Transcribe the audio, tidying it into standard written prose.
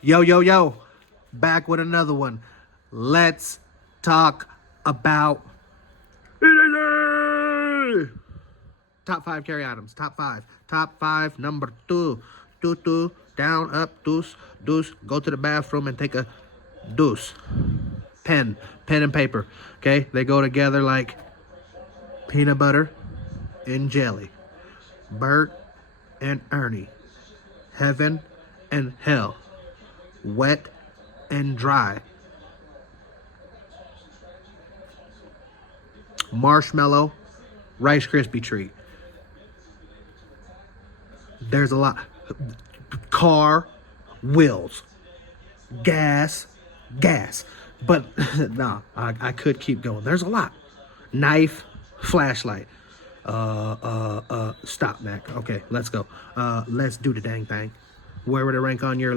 Yo, yo, yo. Back with another one. Let's talk about EDC. Top 5 carry items. Top 5. Top 5, number 2. Two, down, up, deuce, deuce. Go to the bathroom and take a deuce. Pen and paper. Okay? They go together like peanut butter and jelly. Bert and Ernie. Heaven and hell. Wet and dry. Marshmallow, Rice Krispie treat. There's a lot. Car, wheels. Gas. But nah, I could keep going. There's a lot. Knife, flashlight. Stop, Mac. Okay, let's go. Let's do the dang thing. Where would it rank on your